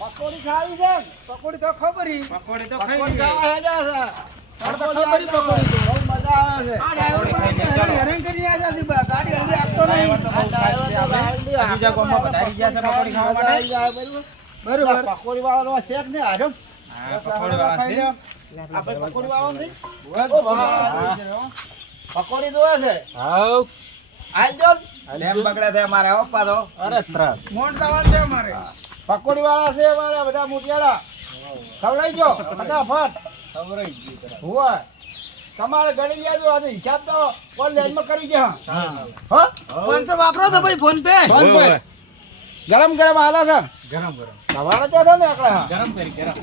પકોડી ખાવી છે પકોડી તો ખબરી પકોડી તો ખાઈ ખાવા પકોડી નહીં આ પકોડી વાળાનો શેક ને હાજો પકોડી વાળો છે પકોડી વાળો ભાઈ. પકોડી જોવે છે? હાઉ. આલ જો લેમ બગડે છે મારે હો પાછો. અરે ત્રાસ. મોણ જવાનું છે મારે પકોડી વાળા છે મારા બધા મોટિયાળા ખવડાઈ જો ફટાફટ. હોય તમારે ગણી લેજો આજે હિસાબ તો ઓનલાઈનમાં કરી દે હા. હો ફોન પે વાપરો તો ભાઈ ફોન પે ફોન પે ગરમ ગરમ હાલે છે. ગરમ ગરમ. તમારે તો છે ને આકડા ગરમ કરી ગરમ.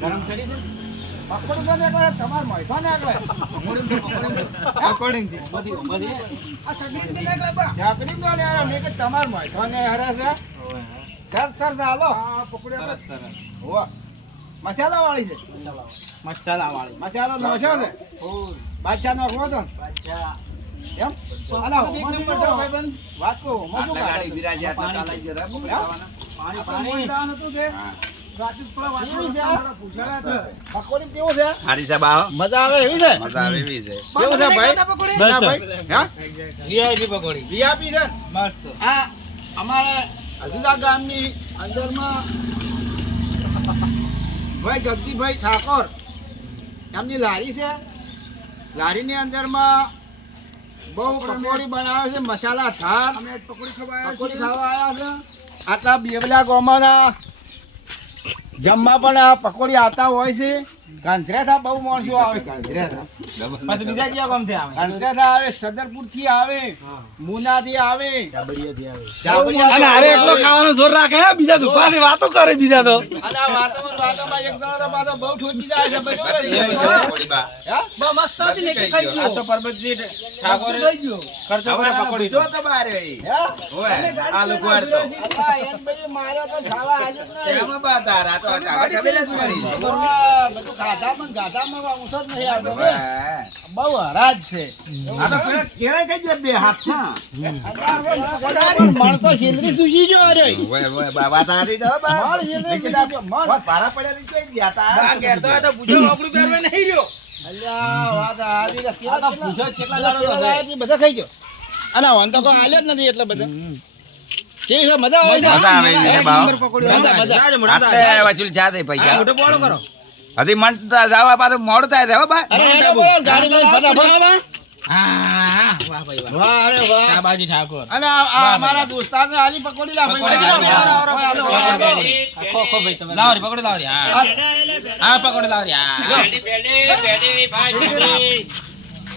ગરમ કરી દે પકોડી તો ને એકલા તમારે મોઢો ને એકલા પકોડી થી બધી બધી આ સગડી થી નાખલા બા ચાકરી તો ને મેં કે તમારે ને હરે છે સર સર સરસ સરસ મસાલા વાળી છે મસાલા વાળી મસાલો નો છે ને બાદશાહ નો તો એમ અલા એક નંબર ભાઈબંધ વાત આટલા ખાવાના. આપણે પાણી પાણી મોટા કે મજા આવે એવી છે? મજા આવે એવી છે. કેવું છે ભાઈ? ના ભાઈ. હા? VIP પકોડી. VIP છે? મસ્ત. આ અમારે અજુદા ગામની અંદરમાં ભાઈ જગદીભાઈ ઠાકોર. એમની લારી છે. લારીની અંદરમાં બહુ પકોડી બનાવે છે. મસાલા આજ પકોડી ખાવા આવ્યા ખાવા આવ્યા છે. આટલા બેવલા ગોમાના જમવા પણ આ પકોડી આવતા હોય છે. ગાંધરેથા બહુ માણસો આવે. ગાંધરેથા પછી બીજા કયા ગામથી આવે? ગાંધરેથા આવે સદરપુરથી આવે મુનાથી આવે. ડાબડિયાથી આવે. જાબડિયાથી અને હારે એકલો ખાવાનો જોર રાખે બીજા દુકાની વાતો કરે બીજા તો. અને આ વાતોમાં એક જણો તો પાછો બહુ ઠોકી જાય છે બધું કરી કેવી જાય છે છે. પકોડી બા? બહુ મસ્ત હતી ને ખાઈ ગયો? આ તો પરબતજી ઠાકોર ખાઈ ગયો. ખર્ચો કરે હવાના પકોડી તો બારે ઓય, આલુ ગોળ તો. અલા, એમ માર્યો તો ખાવા આલ્યું જ એમાં બા તારા તો ચાલે ખબર જ પડી. બધું ખાધામાં ગાધામાં ઊંચો જ નહીં આવતો. બહુ હરાજ છે. આ તો પેલા કેળાઈ કઈ ગયો બે હાથમાં. મણ તો છેલ્લી સુશી જો અરે. ઓય, ઓય, બા, વાત હારી બા. મણ છેલ્લી મણ. વાત પડ્યા ની કઈ ગયા તા. અલ્યા, તો કેળા બધા ખાઈ ગયો. વાન તો કોઈ આલ્યા જ નથી એટલે બધા. છે? મજા આવે છે? મજા આવે છે બા. મજા મજા આટલે વચુલ જાતે પૈસા. મોટો બોલો કરો. હજી મન જવા પાછું મોડું થાય છે હો બા. અરે હેડો બોલો ગાડી લઈને ફટાફટ. હા વાહ ભાઈ વાહ. વાહ અરે વાહ. શાબાજી ઠાકોર. અને આ- આ અમારા દોસ્તારને આલી પકોડી લા ભાઈ પકોડી આલો, લાવો. આલો, આલો, આલો, આલો. ખો ખો ભાઈ તમે લાવો રી પકોડી લાવો રી હા. હા. પકોડી લાવો રી હા.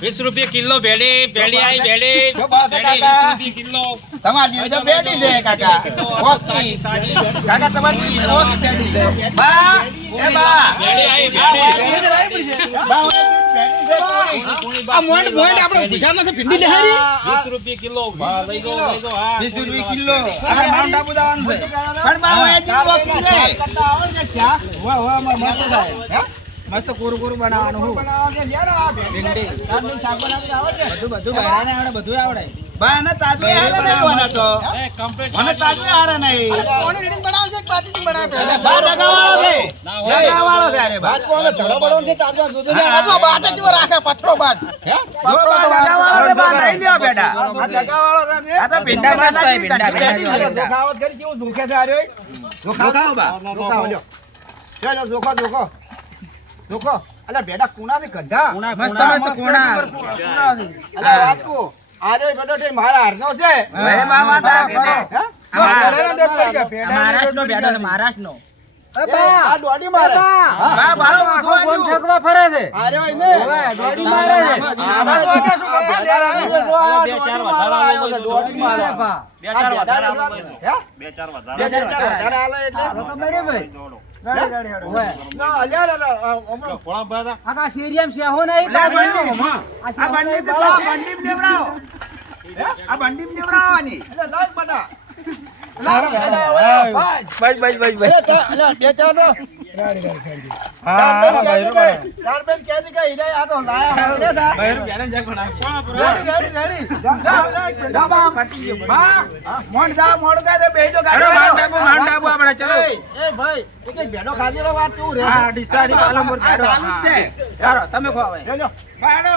વીસ રૂપિયા કિલો ભેડી ભેડી આવી ભેડી. કિલો. તમારી તો બેઠી છે કાકા. ઓકી. કાકા તમારી ઓકી બેઠી છે બા એ બા. ભેડી આવી ભેડી. બા. આ આપણે નથી ભીંડી લેહારી? રૂપિયા કિલો. લઈ દો લઈ દો હા વીસ રૂપિયા કિલો. આ માંડા બુદાવાનું છે. પણ બા ઓય ચાર દીદી ઓકી પૈસા છે શાક કરતા આવડે છે વાહ વાહ મસ્ત થાય હે? મસ્ત કોરું કોરું બનાવવાનું હું? બધું બધું બહેરાને આવડે બધું આવડે. બા ને તાજું હારે નહીં તો. મને તાજું હારે નહીં. કોણે રેડી બનાવે છે? કે બનાવે બા રગાવાળો છે. રગાવાળો છે અરે બા. કોને ચડો બડો છે તાજમાં જોજો ને. આ તો રાખે પથરો બાટ હે? જો બા રગાવાળો છે બા લઈ લ્યો બેટા. આ દગાવાળો છે આ તો ભીંડા માં નાખી ભીંડા, કાઢી અરે, કાઢી જોખાવત કરી કેવું જોખે છે આ જોખાવ બા. જોખાવ લ્યો. લ્યો, લ્યો, જોખો જોખો. જોખો અલા બેટા ને ગઢા. કુણા, મસ્ત કુણા. મસ્ત કુણા. અલા વાત કહું, આ રહ્યો તે મારા હારનો છે. હવે મામા તા કે છે. મહારાષ્ટ્રનો છે આ દોડી મારે. હા. ફરે છે. દોડી મારે છે. આમાં તો શું કરે? બે ચાર વધારા આવ્યો છે, દોડી મારે. બે ચાર વધારા હે? બે ચાર વધારે બંડી. બંડી બંડી બંડી એટલે ભાઈ. બસ બસ બસ બસ અલા, બે ચાર તો. તારબેન કહેજે કે- તારબેન કહેજે કે ઈને આ તો લાયા હમણે થા. Ready ready ready. લાવ, લાવ, જા બા. બા, મોઢ જા, મોઢ જા, તે બેહી જાઓ ગાડી માઉન્ટ આબુ, માઉન્ટ આબુ આપણે, ચલો. એ, ભાઈ, એ કઈ ભેડો ખાધેલો વાત કેવું રે? હા, ડીસાની પાલનપુર આ ચાલુ જ છે. ચાલો, તમે ખો હવે. લેજો. બાળો.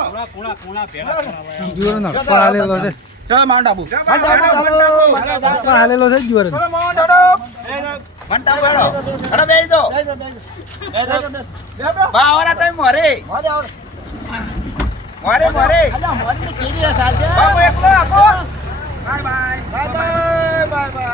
ચલો માઉન્ટ આબુ મોઢ આબુ ચાલો. હાલેલો થઈ ગયો રે ચલો, હેડો. ઘંટા બાળો. હેડો બેહી જાઓ. બેહી જાઓ, બેહી બેહી જાઓ, બેહી જાઓ. બા, આવરા તમે મોરે. આવો. મોરે, મોરે. અલા, મોઢની કેરી હે, સાચે. બા, એકલો આખો. Bye bye bye by